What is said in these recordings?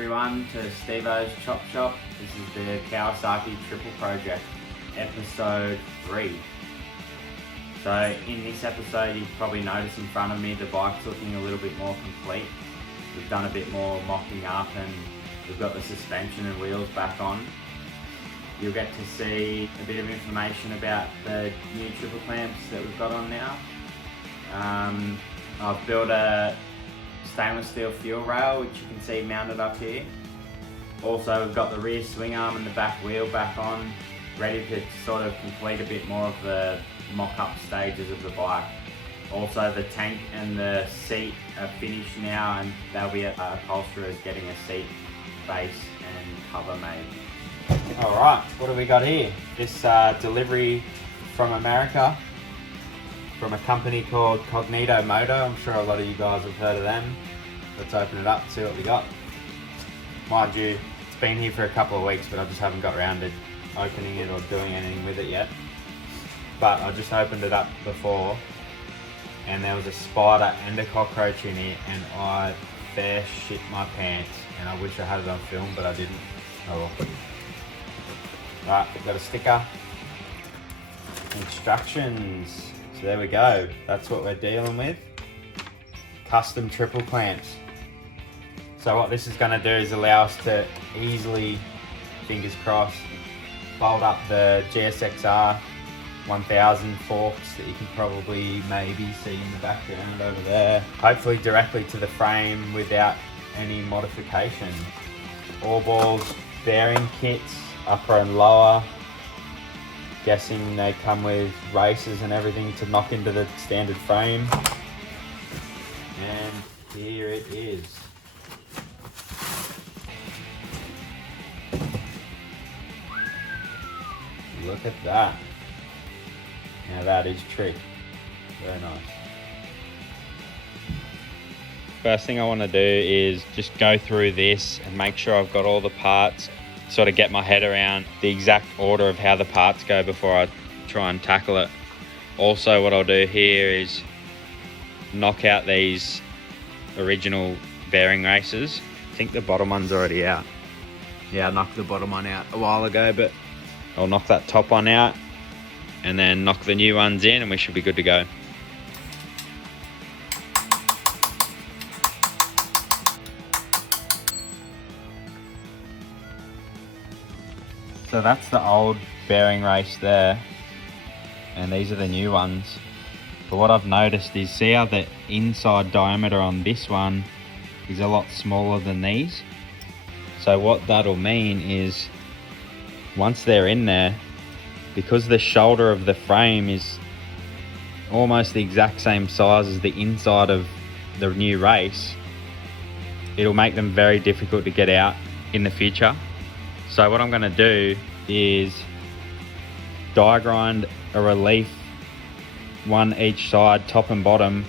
everyone to Steve-O's Chop Shop. This is the Kawi Triple Project, episode 3. So in this episode you've probably noticed in front of me the bike's looking a little bit more complete. We've done a bit more mocking up and we've got the suspension and wheels back on. You'll get to see a bit of information about the new triple clamps that we've got on now. I've built a stainless steel fuel rail, which you can see mounted up here. Also, we've got the rear swing arm and the back wheel back on, ready to sort of complete a bit more of the mock-up stages of the bike. Also, the tank and the seat are finished now, and they'll be at upholsterers getting a seat base and cover made. Alright, what do we got here? This delivery from America, from a company called Cognito moto. I'm sure a lot of you guys have heard of them. Let's open it up and see what we got. Mind you, it's been here for a couple of weeks, but I just haven't got around to opening it or doing anything with it yet. But I just opened it up before, and there was a spider and a cockroach in it, and I fair shit my pants. And I wish I had it on film, but I didn't. Oh well. Right, we've got a sticker. Instructions. So there we go. That's what we're dealing with. Custom triple clamps. So what this is going to do is allow us to easily, fingers crossed, fold up the GSXR 1000 forks that you can probably maybe see in the background over there. Hopefully directly to the frame without any modification. All balls, bearing kits, upper and lower. Guessing they come with races and everything to knock into the standard frame. And here it is. Look at that. Now that is trick. Very nice. First thing I want to do is just go through this and make sure I've got all the parts, sort of get my head around the exact order of how the parts go before I try and tackle it. Also, what I'll do here is knock out these original bearing races. I think the bottom one's already out. Yeah, I knocked the bottom one out a while ago, but I'll knock that top one out and then knock the new ones in and we should be good to go. So that's the old bearing race there, and these are the new ones. But what I've noticed is, see how the inside diameter on this one is a lot smaller than these? So what that'll mean is, once they're in there, because the shoulder of the frame is almost the exact same size as the inside of the new race, it'll make them very difficult to get out in the future. So what I'm going to do is die grind a relief, one each side, top and bottom,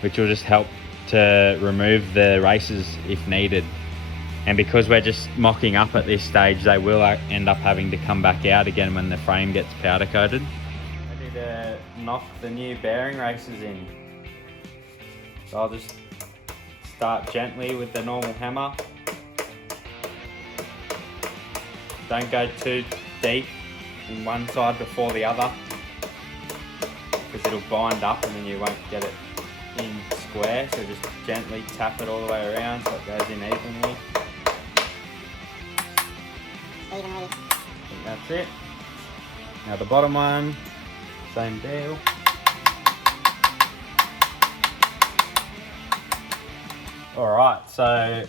which will just help to remove the races if needed. And because we're just mocking up at this stage, they will end up having to come back out again when the frame gets powder coated. Ready to knock the new bearing races in. So I'll just start gently with the normal hammer. Don't go too deep in one side before the other, because it'll bind up and then you won't get it in square. So just gently tap it all the way around so it goes in evenly. I think that's it. Now the bottom one, same deal. Alright, so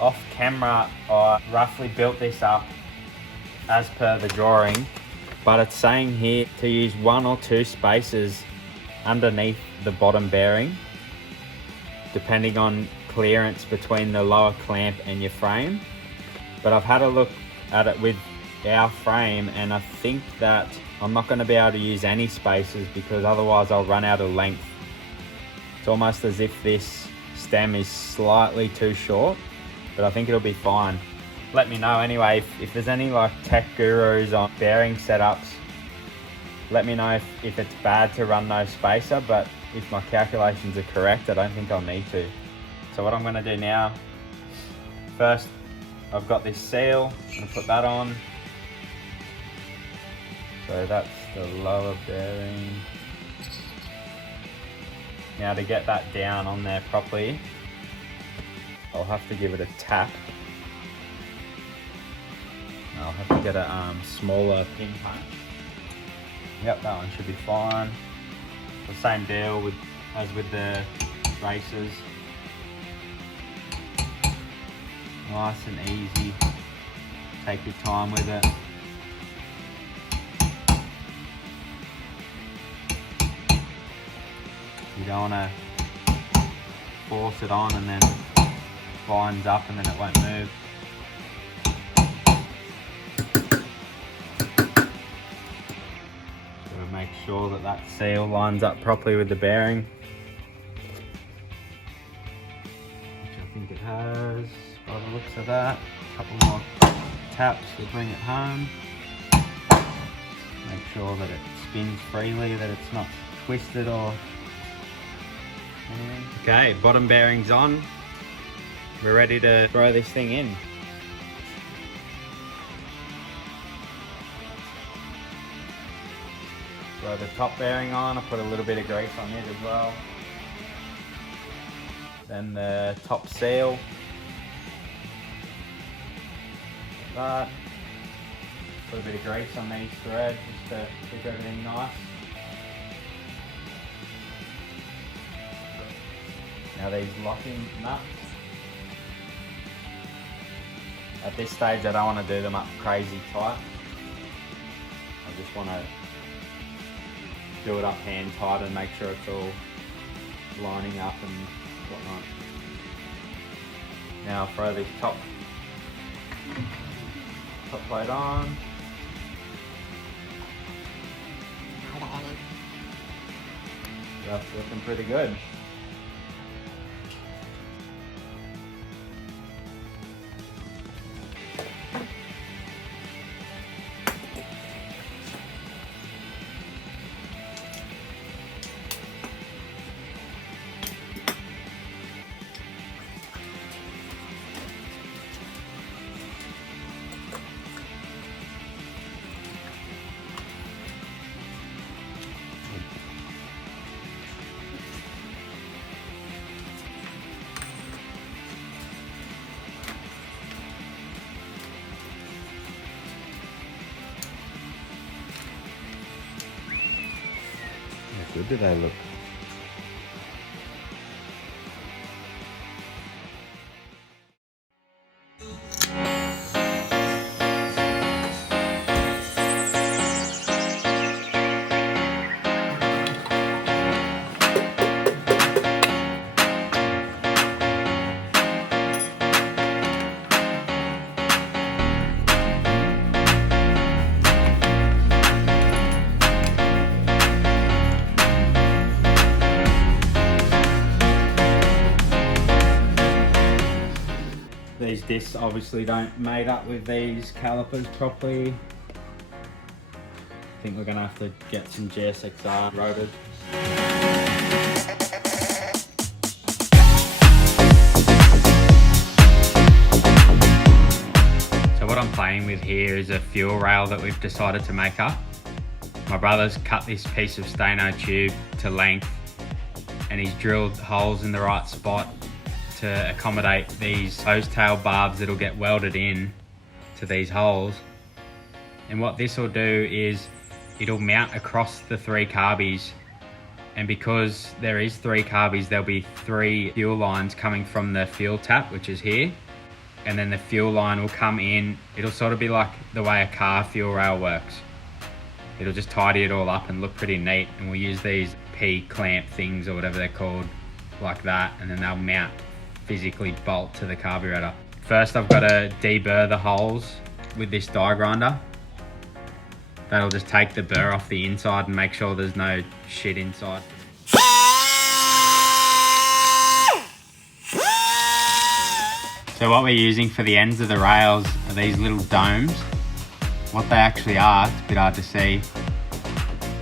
off camera I roughly built this up as per the drawing, but it's saying here to use 1 or 2 spaces underneath the bottom bearing, depending on clearance between the lower clamp and your frame. But I've had a look at it with our frame, and I think that I'm not going to be able to use any spaces because otherwise I'll run out of length. It's almost as if this stem is slightly too short, but I think it'll be fine. Let me know anyway if there's any like tech gurus on bearing setups. Let me know if it's bad to run no spacer, but if my calculations are correct, I don't think I'll need to. So what I'm going to do now, first I've got this seal, I'm gonna put that on. So that's the lower bearing. Now to get that down on there properly, I'll have to give it a tap. I'll have to get a smaller pin punch. Yep, that one should be fine. The same deal as with the racers. Nice and easy. Take your time with it. You don't want to force it on and then it binds up and then it won't move. So make sure that that seal lines up properly with the bearing, which I think it has by the looks of that. A couple more taps to bring it home. Make sure that it spins freely, that it's not twisted or... Okay, bottom bearing's on. We're ready to throw this thing in. Throw the top bearing on. I put a little bit of grease on it as well. Then the top seal. Like that. Put a bit of grease on these threads just to keep everything nice. Now these locking nuts. At this stage I don't want to do them up crazy tight. I just want to do it up hand tight and make sure it's all lining up and whatnot. Now I'll throw this top plate on. That's looking pretty good. How good do they look? These discs obviously don't mate up with these calipers properly. I think we're gonna have to get some GSXR rotated. So what I'm playing with here is a fuel rail that we've decided to make up. My brother's cut this piece of Steno tube to length and he's drilled holes in the right spot to accommodate these hose tail barbs that'll get welded in to these holes. And what this will do is it'll mount across the three carbies, and because there is three carbies, there'll be three fuel lines coming from the fuel tap, which is here, and then the fuel line will come in. It'll sort of be like the way a car fuel rail works. It'll just tidy it all up and look pretty neat, and we'll use these P-clamp things or whatever they're called like that, and then they'll mount, physically bolt to the carburetor. First I've got to deburr the holes with this die grinder. That'll just take the burr off the inside and make sure there's no shit inside. So what we're using for the ends of the rails are these little domes. What they actually are, it's a bit hard to see.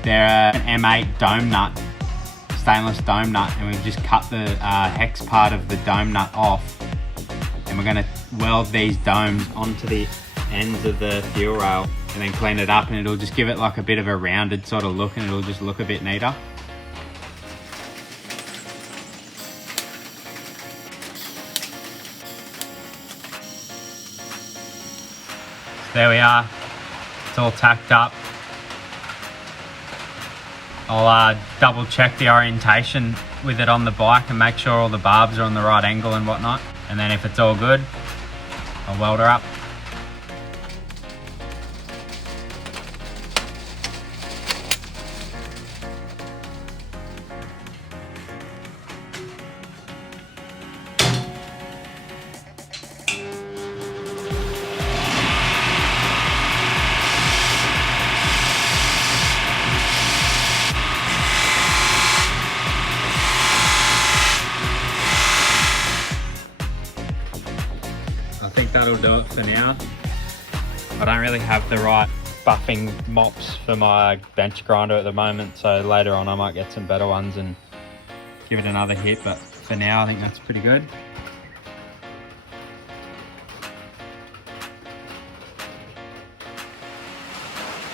They're an M8 dome nut, stainless dome nut, and we've just cut the hex part of the dome nut off, and we're gonna weld these domes onto the ends of the fuel rail and then clean it up, and it'll just give it like a bit of a rounded sort of look, and it'll just look a bit neater. There we are, it's all tacked up. I'll double check the orientation with it on the bike and make sure all the barbs are on the right angle and whatnot. And then if it's all good, I'll weld her up. I think that'll do it for now. I don't really have the right buffing mops for my bench grinder at the moment, so later on I might get some better ones and give it another hit, but for now I think that's pretty good.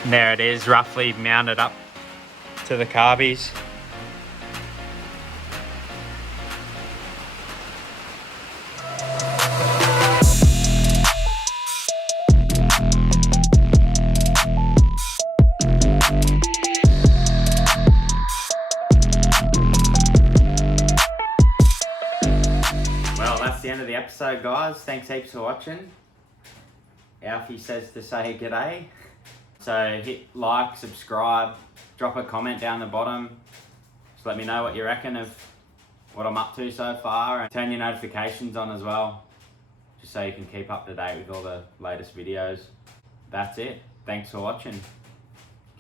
And there it is, roughly mounted up to the carbies. That's the end of the episode, guys. Thanks heaps for watching. Alfie says to say g'day. So hit like, subscribe, drop a comment down the bottom. Just let me know what you reckon of what I'm up to so far, and turn your notifications on as well, just so you can keep up to date with all the latest videos. That's it. Thanks for watching.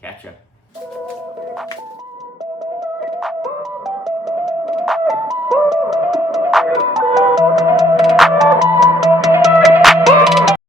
Catch ya.